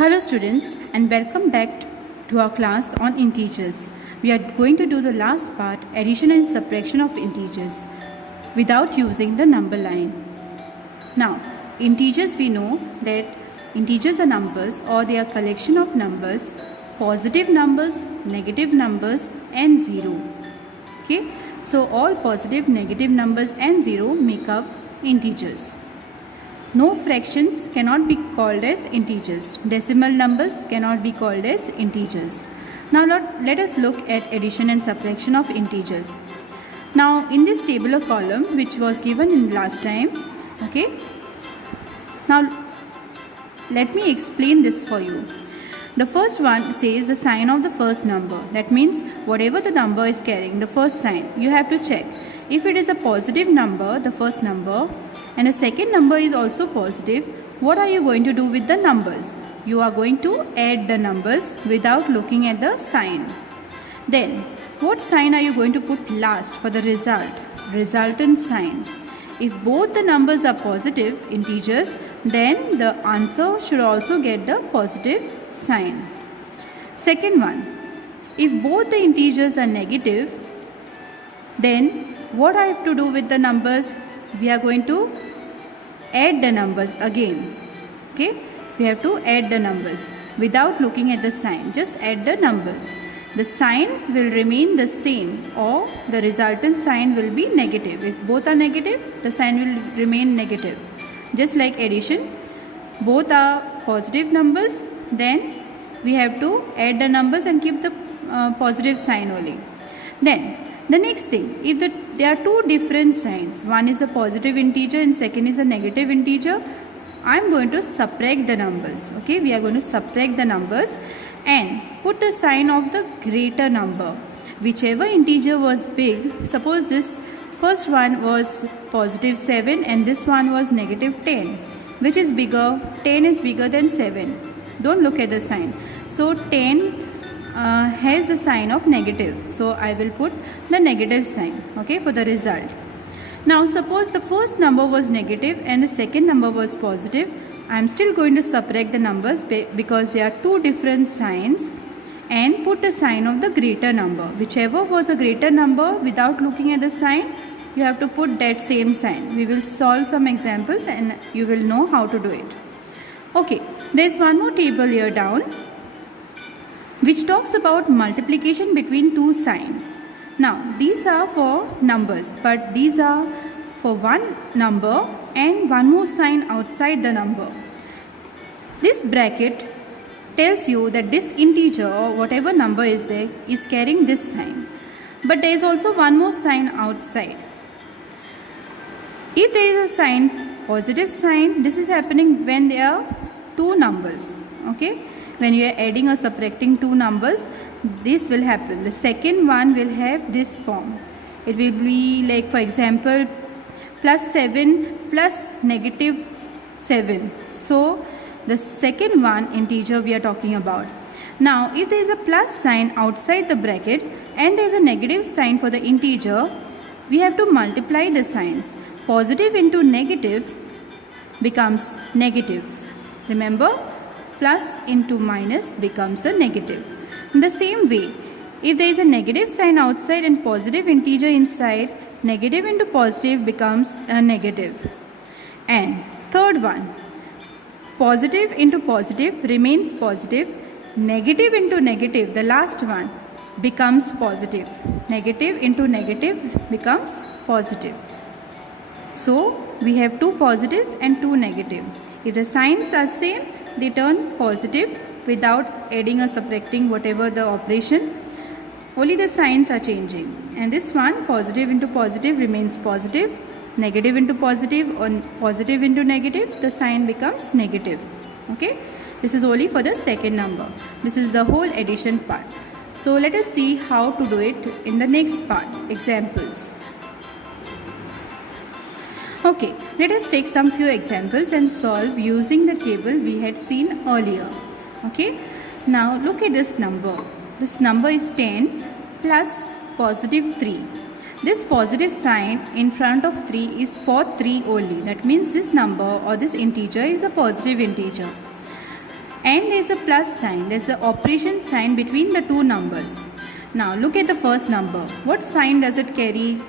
Hello students, and welcome back to our class on integers. We are going to do the last part, addition and subtraction of integers without using the number line. Now, integers, we know that integers are numbers or they are collection of numbers, positive numbers, negative numbers and 0. Okay, so all positive, negative numbers and 0 make up integers. No fractions cannot be called as integers. Decimal numbers cannot be called as integers. Now let us look at addition and subtraction of integers. Now in this tabular column which was given in last time, okay. Now let me explain this for you. The first one says the sign of the first number. That means whatever the number is carrying, the first sign, you have to check. If it is a positive number, the first number, and the second number is also positive, what are you going to do with the numbers? You are going to add the numbers without looking at the sign. Then what sign are you going to put last for the resultant sign? If both the numbers are positive integers, then the answer should also get the positive sign. Second one, if both the integers are negative, then what I have to do with the numbers? We are going to add the numbers again. Okay, we have to add the numbers without looking at the sign. Just add the numbers. The sign will remain the same or the resultant sign will be negative. If both are negative, the sign will remain negative. Just like addition, both are positive numbers, then we have to add the numbers and keep the positive sign only. Then the next thing, if there are two different signs, one is a positive integer and second is a negative integer, I am going to subtract the numbers. Okay, we are going to subtract the numbers and put the sign of the greater number. Whichever integer was big, suppose this first one was positive 7 and this one was negative 10. Which is bigger? 10 is bigger than 7. Don't look at the sign. So 10 has the sign of negative, so I will put the negative sign, okay, for the result. Now suppose the first number was negative and the second number was positive. I am still going to subtract the numbers because there are two different signs and put the sign of the greater number. Whichever was a greater number, without looking at the sign, you have to put that same sign. We will solve some examples and you will know how to do it. Okay, there is one more table here down which talks about multiplication between two signs. Now these are for numbers, but these are for one number and one more sign outside the number. This bracket tells you that this integer or whatever number is there is carrying this sign, but there is also one more sign outside. If there is a sign, positive sign, this is happening when there are two numbers, okay. When you are adding or subtracting two numbers, this will happen. The second one will have this form. It will be like, for example, plus 7 plus negative 7. So the second one integer we are talking about. Now if there is a plus sign outside the bracket and there is a negative sign for the integer, we have to multiply the signs. Positive into negative becomes negative. Remember, plus into minus becomes a negative. In the same way, if there is a negative sign outside and positive integer inside, negative into positive becomes a negative. And third one, positive into positive remains positive. Negative into negative, the last one, becomes positive. Negative into negative becomes positive. So we have two positives and two negative. If the signs are same, they turn positive without adding or subtracting whatever the operation. Only the signs are changing. And this one, positive into positive remains positive. Negative into positive or positive into negative, the sign becomes negative. Okay. This is only for the second number. This is the whole addition part. So let us see how to do it in the next part. Examples. Okay, let us take some few examples and solve using the table we had seen earlier. Okay, now look at this number. This number is 10 plus positive 3. This positive sign in front of 3 is for 3 only. That means this number or this integer is a positive integer. and there is a plus sign. There is an operation sign between the two numbers. Now look at the first number. What sign does it carry?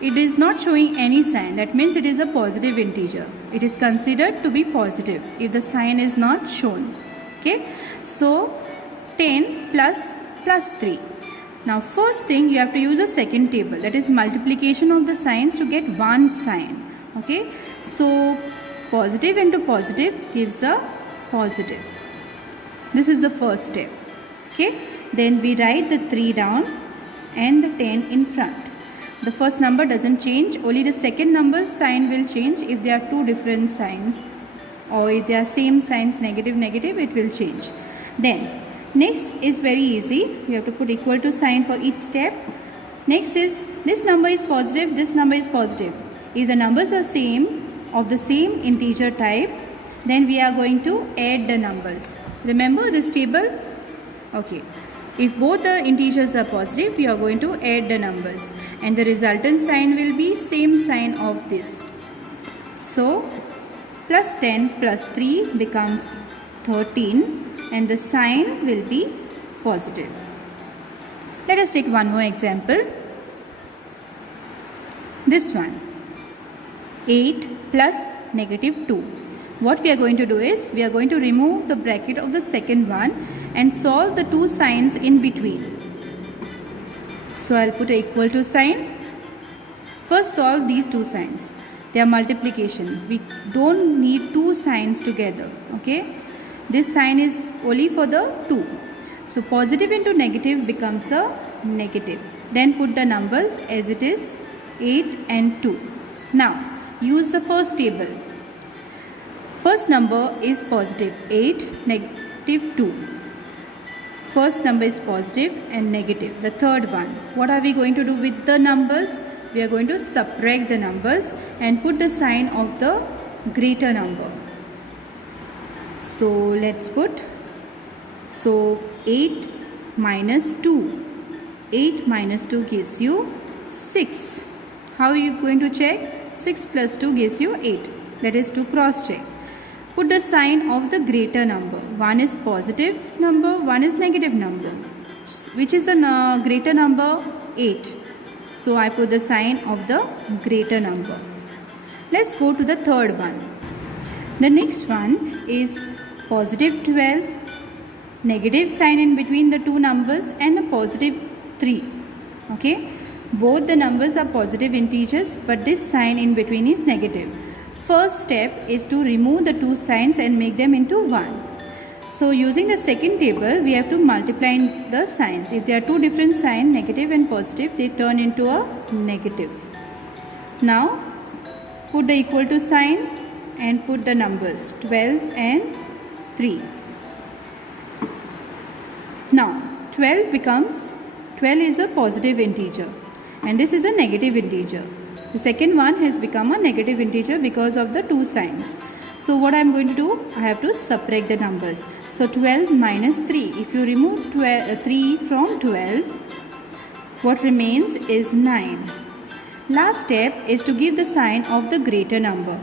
It is not showing any sign. That means it is a positive integer. It is considered to be positive if the sign is not shown. Okay. So 10 plus 3. Now first thing you have to use a second table, that is multiplication of the signs to get one sign. Okay. So positive into positive gives a positive. This is the first step. Okay. Then we write the 3 down and the 10 in front. The first number doesn't change, only the second number sign will change if there are two different signs, or if they are same signs, negative, negative, it will change. Then next is very easy. You have to put equal to sign for each step. Next is this number is positive, this number is positive. If the numbers are same, of the same integer type, then we are going to add the numbers. Remember this table? Okay. If both the integers are positive, we are going to add the numbers, and the resultant sign will be same sign of this. So plus 10 plus 3 becomes 13, and the sign will be positive. Let us take one more example. This one, 8 plus negative 2. What we are going to do is, we are going to remove the bracket of the second one and solve the two signs in between. So I'll put an equal to sign. First solve these two signs. They are multiplication. We don't need two signs together. Okay. This sign is only for the 2. So positive into negative becomes a negative. Then put the numbers as it is, 8 and 2. Now use the first table. First number is positive 8, negative 2. First number is positive and negative. The third one. What are we going to do with the numbers? We are going to subtract the numbers and put the sign of the greater number. So let's put, so 8 minus 2. 8 minus 2 gives you 6. How are you going to check? 6 plus 2 gives you 8. That is to cross check. Put the sign of the greater number. One is positive number, one is negative number. Which is a greater number? 8. So I put the sign of the greater number. Let's go to the third one. The next one is positive 12, negative sign in between the two numbers, and a positive 3. Okay. Both the numbers are positive integers, but this sign in between is negative. First step is to remove the two signs and make them into one. So using the second table, we have to multiply the signs. If there are two different signs, negative and positive, they turn into a negative. Now put the equal to sign and put the numbers 12 and 3. Now 12 is a positive integer and this is a negative integer. The second one has become a negative integer because of the two signs. So what I am going to do, I have to subtract the numbers. So 12 minus 3. If you remove 3 from 12, what remains is 9. Last step is to give the sign of the greater number.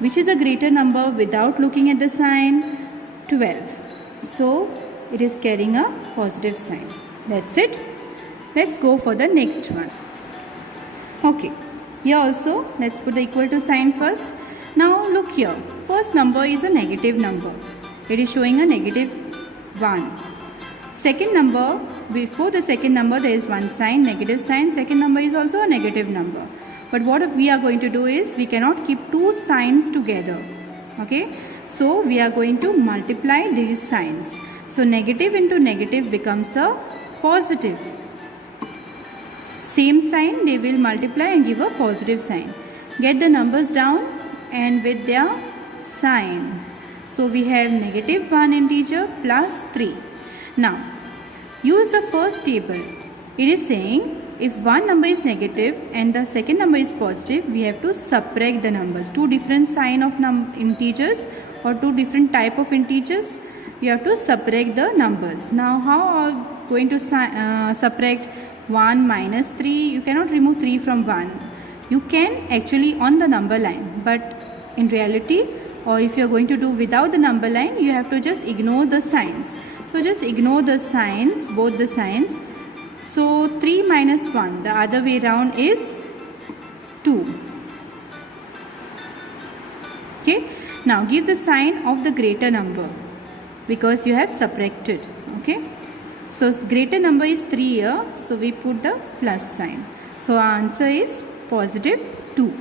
Which is a greater number without looking at the sign? 12. So it is carrying a positive sign. That's it. Let's go for the next one. Okay. Here also, let's put the equal to sign first. Now look here. First number is a negative number. It is showing a negative 1. Second number, before the second number there is one sign, negative sign. Second number is also a negative number. But what we are going to do is, we cannot keep two signs together. Okay. So we are going to multiply these signs. So negative into negative becomes a positive. Same sign, they will multiply and give a positive sign. Get the numbers down and with their sign. So we have negative 1 integer plus 3. Now use the first table. It is saying if one number is negative and the second number is positive, we have to subtract the numbers. Two different sign of integers or two different type of integers, you have to subtract the numbers. Now how are you going to subtract 1 minus 3? You cannot remove 3 from 1. You can actually on the number line, but in reality or if you are going to do without the number line, you have to just ignore the signs. So just ignore the signs, both the signs. So 3 minus 1, the other way round is 2. Okay, now give the sign of the greater number because you have subtracted. Okay, so greater number is 3 here, so we put the plus sign. So our answer is positive 2.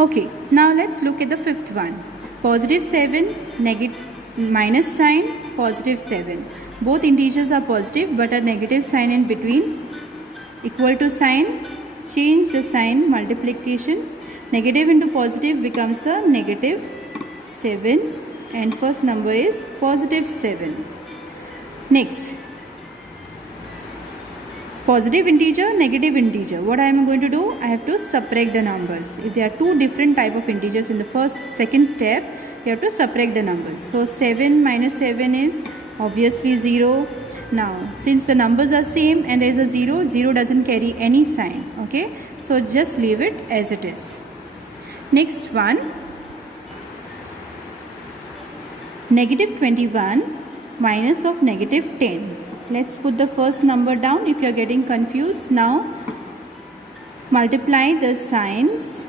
Okay, now let's look at the fifth one. Positive 7, minus sign, positive 7. Both integers are positive but a negative sign in between. Equal to sign, change the sign, multiplication. Negative into positive becomes a negative 7 and first number is positive 7. Next, positive integer, negative integer. What I am going to do? I have to subtract the numbers. If there are two different type of integers in the second step, you have to subtract the numbers. So 7 minus 7 is obviously 0. Now since the numbers are same and there is a 0, 0 doesn't carry any sign. Okay, so just leave it as it is. Next one, negative 21 minus of negative 10. Let's put the first number down if you are getting confused. Now multiply the signs.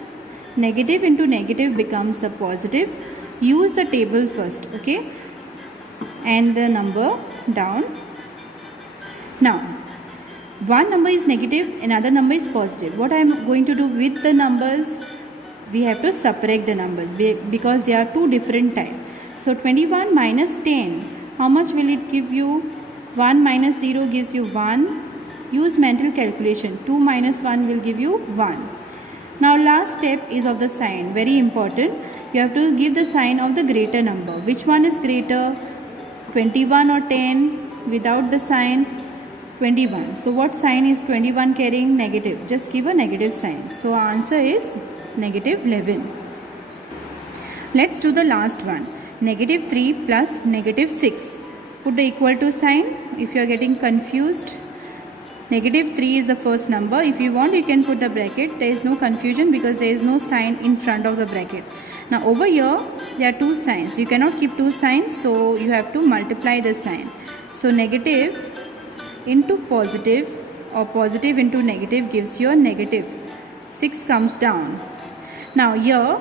Negative into negative becomes a positive. Use the table first, okay, and the number down. Now one number is negative, another number is positive. What I am going to do with the numbers? We have to subtract the numbers because they are two different types. So 21 minus 10, how much will it give you? 1 minus 0 gives you 1. Use mental calculation. 2 minus 1 will give you 1. Now last step is of the sign. Very important. You have to give the sign of the greater number. Which one is greater? 21 or 10? Without the sign, 21. So what sign is 21 carrying? Negative. Just give a negative sign. So our answer is negative 11. Let's do the last one. Negative 3 plus negative 6. Put the equal to sign if you are getting confused. Negative 3 is the first number. If you want, you can put the bracket. There is no confusion because there is no sign in front of the bracket. Now over here there are two signs. You cannot keep two signs, so you have to multiply the sign. So negative into positive or positive into negative gives you a negative. 6 comes down. Now here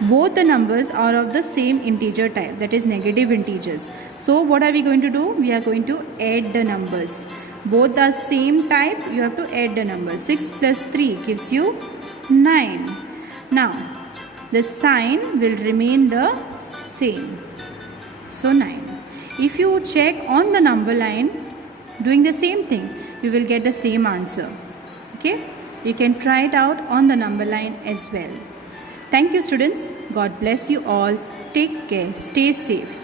both the numbers are of the same integer type, that is negative integers. So what are we going to do? We are going to add the numbers. Both are same type, you have to add the numbers. 6 plus 3 gives you 9. Now the sign will remain the same. So 9. If you check on the number line doing the same thing, you will get the same answer. Okay, you can try it out on the number line as well. Thank you students. God bless you all. Take care. Stay safe.